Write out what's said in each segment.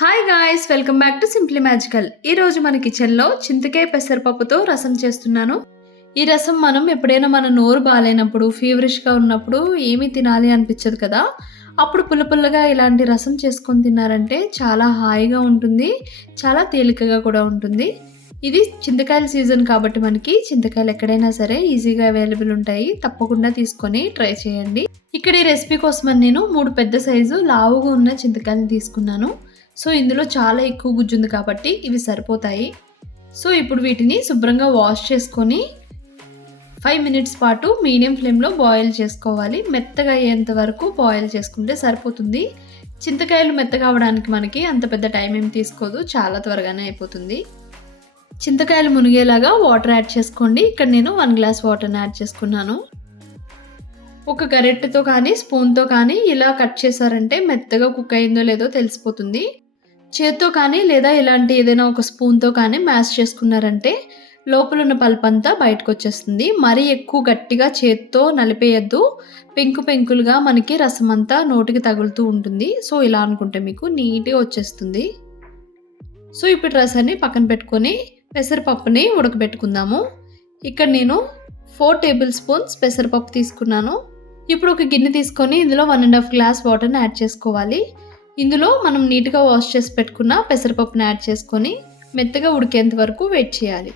Hi guys, welcome back to simply magical. ఈ రోజు మన కిచెన్లో చింతకాయ పెసరపప్పుతో రసం చేస్తున్నాను. ఈ రసం మనం ఎప్పుడైనా మన నోరు బాగాలేనప్పుడు, ఫీవరిష్గా ఉన్నప్పుడు ఏమీ తినాలి అనిపించదు కదా, అప్పుడు పుల్లపుల్లగా ఇలాంటి రసం చేసుకొని తిన్నారంటే చాలా హాయిగా ఉంటుంది, చాలా తేలికగా కూడా ఉంటుంది. ఇది చింతకాయల సీజన్ కాబట్టి మనకి చింతకాయలు ఎక్కడైనా సరే ఈజీగా అవైలబుల్ ఉంటాయి. తప్పకుండా తీసుకొని ట్రై చేయండి. ఇక్కడ ఈ రెసిపీ కోసం నేను 3 పెద్ద సైజు లావుగా ఉన్న చింతకాయలు తీసుకున్నాను. సో ఇందులో చాలా ఎక్కువ గుజ్జు ఉంది కాబట్టి ఇవి సరిపోతాయి. సో ఇప్పుడు వీటిని శుభ్రంగా వాష్ చేసుకొని 5 మినిట్స్ పాటు మీడియం ఫ్లేమ్లో బాయిల్ చేసుకోవాలి. మెత్తగా అయ్యేంత వరకు బాయిల్ చేసుకుంటే సరిపోతుంది. చింతకాయలు మెత్తగా అవ్వడానికి మనకి అంత పెద్ద టైం ఏం తీసుకోదు, చాలా త్వరగానే అయిపోతుంది. చింతకాయలు మునిగేలాగా వాటర్ యాడ్ చేసుకోండి. ఇక్కడ నేను 1 గ్లాస్ వాటర్ని యాడ్ చేసుకున్నాను. ఒక గరిటెతో కానీ స్పూన్తో కానీ ఇలా కట్ చేశారంటే మెత్తగా కుక్ అయిందో లేదో తెలిసిపోతుంది. చేత్తో కానీ లేదా ఇలాంటి ఏదైనా ఒక స్పూన్తో కానీ మ్యాష్ చేసుకున్నారంటే లోపల ఉన్న పల్ప్ అంతా బయటకు వచ్చేస్తుంది. మరీ ఎక్కువ గట్టిగా చేత్తో నలిపేయద్దు, పెంకులుగా మనకి రసం అంతా నోటికి తగులుతూ ఉంటుంది. సో ఇలా అనుకుంటే మీకు నీట్గా వచ్చేస్తుంది. సో ఇప్పుడు రసాన్ని పక్కన పెట్టుకొని పెసరపప్పుని ఉడకబెట్టుకుందాము. ఇక్కడ నేను 4 టేబుల్ స్పూన్స్ పెసరపప్పు తీసుకున్నాను. ఇప్పుడు ఒక గిన్నె తీసుకొని ఇందులో 1.5 గ్లాస్ వాటర్ని యాడ్ చేసుకోవాలి. ఇందులో మనం నీట్గా వాష్ చేసి పెట్టుకున్న పెసరపప్పుని యాడ్ చేసుకొని మెత్తగా ఉడికేంత వరకు వెయిట్ చేయాలి.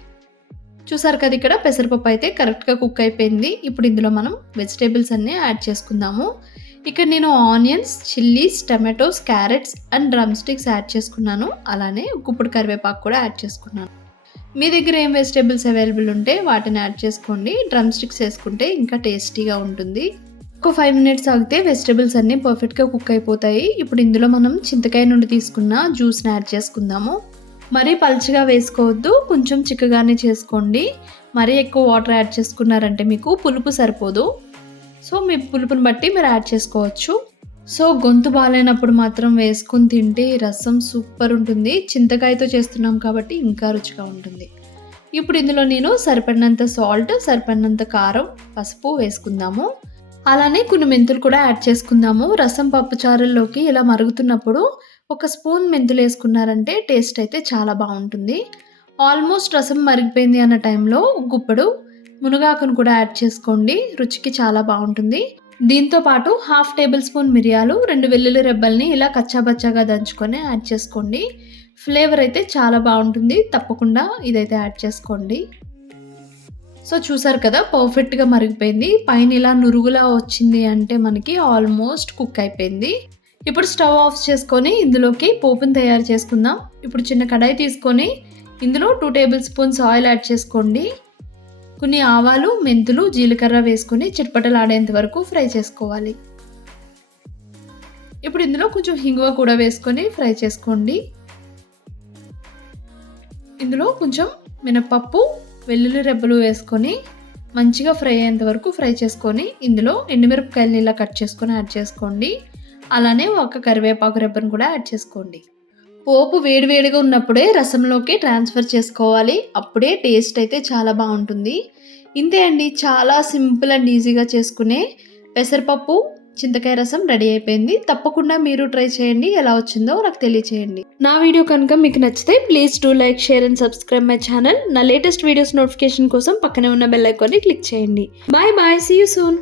చూసారు కదా, ఇక్కడ పెసరపప్పు అయితే కరెక్ట్గా కుక్ అయిపోయింది. ఇప్పుడు ఇందులో మనం వెజిటేబుల్స్ అన్నీ యాడ్ చేసుకుందాము. ఇక్కడ నేను onions, chillies, tomatoes, carrots and drum sticks add చేసుకున్నాను. అలానే గుప్పుడు కరివేపాకు కూడా యాడ్ చేసుకున్నాను. మీ దగ్గర ఏం వెజిటేబుల్స్ అవైలబుల్ ఉంటే వాటిని యాడ్ చేసుకోండి. డ్రమ్ స్టిక్స్ వేసుకుంటే ఇంకా టేస్టీగా ఉంటుంది. ఒక 5 మినిట్స్ ఆగితే వెజిటేబుల్స్ అన్నీ పర్ఫెక్ట్గా కుక్ అయిపోతాయి. ఇప్పుడు ఇందులో మనం చింతకాయ నుండి తీసుకున్న జ్యూస్ని యాడ్ చేసుకుందాము. మరీ పల్చగా వేసుకోవద్దు, కొంచెం చిక్కగానే చేసుకోండి. మరీ ఎక్కువ వాటర్ యాడ్ చేసుకున్నారంటే మీకు పులుపు సరిపోదు. సో మీ పులుపుని బట్టి మీరు యాడ్ చేసుకోవచ్చు. సో గొంతు బాగాలేనప్పుడు మాత్రం వేసుకుని తింటే రసం సూపర్ ఉంటుంది. చింతకాయతో చేస్తున్నాం కాబట్టి ఇంకా రుచిగా ఉంటుంది. ఇప్పుడు ఇందులో నేను సరిపడినంత సాల్ట్, సరిపడినంత కారం, పసుపు వేసుకుందాము. అలానే కొన్ని మెంతులు కూడా యాడ్ చేసుకుందాము. రసం పప్పు చారుల్లోకి ఇలా మరుగుతున్నప్పుడు ఒక స్పూన్ మెంతులు వేసుకున్నారంటే టేస్ట్ అయితే చాలా బాగుంటుంది. ఆల్మోస్ట్ రసం మరిగిపోయింది అన్న టైంలో గుప్పెడు మునగాకును కూడా యాడ్ చేసుకోండి, రుచికి చాలా బాగుంటుంది. దీంతో పాటు 1/2 టేబుల్ స్పూన్ మిరియాలు, 2 వెల్లుల్లి రెబ్బల్ని ఇలా కచ్చాబచ్చాగా దంచుకొని యాడ్ చేసుకోండి. ఫ్లేవర్ అయితే చాలా బాగుంటుంది. తప్పకుండా ఇదైతే యాడ్ చేసుకోండి. సో చూసారు కదా, పర్ఫెక్ట్గా మరిగిపోయింది. పైన ఇలా నురుగులా వచ్చింది అంటే మనకి ఆల్మోస్ట్ కుక్ అయిపోయింది. ఇప్పుడు స్టవ్ ఆఫ్ చేసుకొని ఇందులోకి పోపుని తయారు చేసుకుందాం. ఇప్పుడు చిన్న కడాయి తీసుకొని ఇందులో 2 టేబుల్ స్పూన్స్ ఆయిల్ యాడ్ చేసుకోండి. కొన్ని ఆవాలు, మెంతులు, జీలకర్ర వేసుకొని చిట్పటలాడేంత వరకు ఫ్రై చేసుకోవాలి. ఇప్పుడు ఇందులో కొంచెం హింగువ కూడా వేసుకొని ఫ్రై చేసుకోండి. ఇందులో కొంచెం మినపప్పు, వెల్లుల్లి రెబ్బలు వేసుకొని మంచిగా ఫ్రై అయ్యేంత వరకు ఫ్రై చేసుకొని ఇందులో ఎండుమిరపకాయలని ఇలా కట్ చేసుకొని యాడ్ చేసుకోండి. అలానే ఒక కరివేపాకు రెబ్బను కూడా యాడ్ చేసుకోండి. పోపు వేడివేడిగా ఉన్నప్పుడే రసంలోకి ట్రాన్స్ఫర్ చేసుకోవాలి. అప్పుడే టేస్ట్ అయితే చాలా బాగుంటుంది. ఇంతే అండి, చాలా సింపుల్ అండ్ ఈజీగా చేసుకునే పెసరపప్పు చింతకాయ రసం రెడీ అయిపోయింది. తప్పకుండా మీరు ట్రై చేయండి. ఎలా వచ్చిందో నాకు తెలియచేయండి. నా వీడియో కనుక మీకు నచ్చితే please do like, share and subscribe my channel. నా లేటెస్ట్ వీడియోస్ నోటిఫికేషన్ కోసం పక్కనే ఉన్న బెల్ ఐకాన్ని క్లిక్ చేయండి. Bye bye, see you soon.